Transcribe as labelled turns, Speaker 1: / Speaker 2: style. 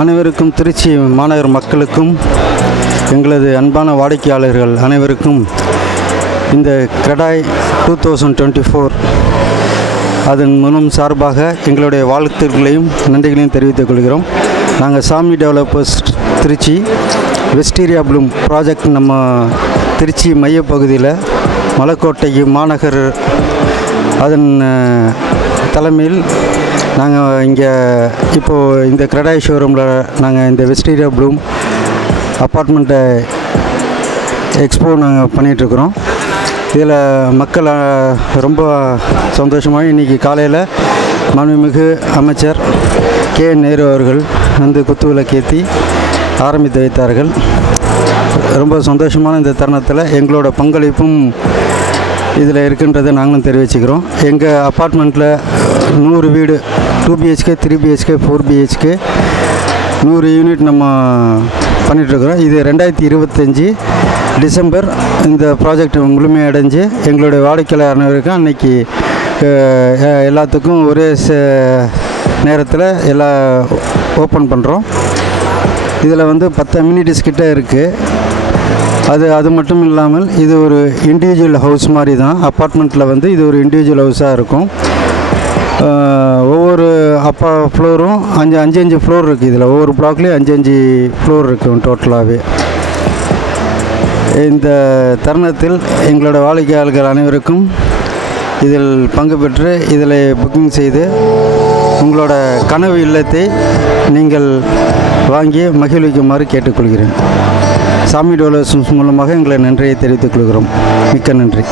Speaker 1: அனைவருக்கும் திருச்சி மாநகர் மக்களுக்கும் எங்களது அன்பான வாடிக்கையாளர்கள் அனைவருக்கும் இந்த CREDAI two thousand twenty four அதன் மூலம் சார்பாக எங்களுடைய வாழ்த்துக்களையும் நன்றிகளையும் தெரிவித்துக் கொள்கிறோம். நாங்கள் Sami developers Trichy wisteria bloom project நம்ம திருச்சி மையப்பகுதியில் மலைக்கோட்டை மாநகர் அதன் தலைமையில் நாங்கள் இங்கே இப்போது இந்த கிரடாய் ஷோரூமில் நாங்கள் இந்த வெஸ்டீரியா ப்ளூம் அப்பார்ட்மெண்ட்டை எக்ஸ்போ நாங்கள் பண்ணிகிட்ருக்குறோம் இதில் மக்கள் ரொம்ப சந்தோஷமாக இன்றைக்கி காலையில் மாண்புமிகு அமைச்சர் கே நேரு அவர்கள் வந்து குத்துவிளக்கேற்றி ஆரம்பித்து வைத்தார்கள். ரொம்ப சந்தோஷமான இந்த தருணத்தில் எங்களோட பங்களிப்பும் இதில் இருக்கின்றதை நாங்களும் தெரிவிச்சுக்கிறோம். எங்கள் அப்பார்ட்மெண்ட்டில் நூறு வீடு two BHK three BHK four BHK நூறு யூனிட் நம்ம பண்ணிகிட்ருக்குறோம் இது ரெண்டாயிரத்தி இருபத்தஞ்சி டிசம்பர் இந்த ப்ராஜெக்ட் முழுமையடைஞ்சு எங்களுடைய வாடிக்கையாளர் அன்றைக்கி அன்னைக்கு எல்லாத்துக்கும் ஒரே நேரத்தில் எல்லாம் ஓப்பன் பண்ணுறோம் இதில் வந்து பத்து அம்யூனிட்டிஸ் கிட்டே இருக்குது அது அது மட்டும் இல்லாமல் இது ஒரு இண்டிவிஜுவல் ஹவுஸ் மாதிரி தான். அப்பார்ட்மெண்ட்டில் வந்து இது ஒரு இண்டிவிஜுவல் ஹவுஸாக இருக்கும். ஒவ்வொரு அப்பா ஃப்ளோரும் அஞ்சு அஞ்சு அஞ்சு ஃப்ளோர் இருக்குது இதில். ஒவ்வொரு பிளாக்லேயும் அஞ்சு அஞ்சு ஃப்ளோர் இருக்கும் டோட்டலாகவே இந்த தருணத்தில் எங்களோட வாடிக்கையாளர்கள் அனைவருக்கும் இதில் பங்கு பெற்று இதில் புக்கிங் செய்து உங்களோட கனவு இல்லத்தை நீங்கள் வாங்கி மகிழ்விக்குமாறு கேட்டுக்கொள்கிறேன். சாமி டோலர்ஸ் மூலமாக எங்களை நன்றியை தெரிவித்துக் கொள்கிறோம். மிக்க நன்றி.